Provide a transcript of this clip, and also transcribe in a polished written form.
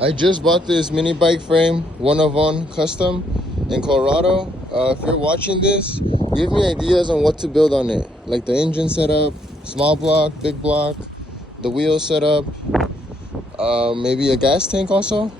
I just bought this mini bike frame, one of one custom in Colorado. If you're watching this, give me ideas on what to build on it, like the engine setup, small block, big block, the wheel setup, maybe a gas tank also.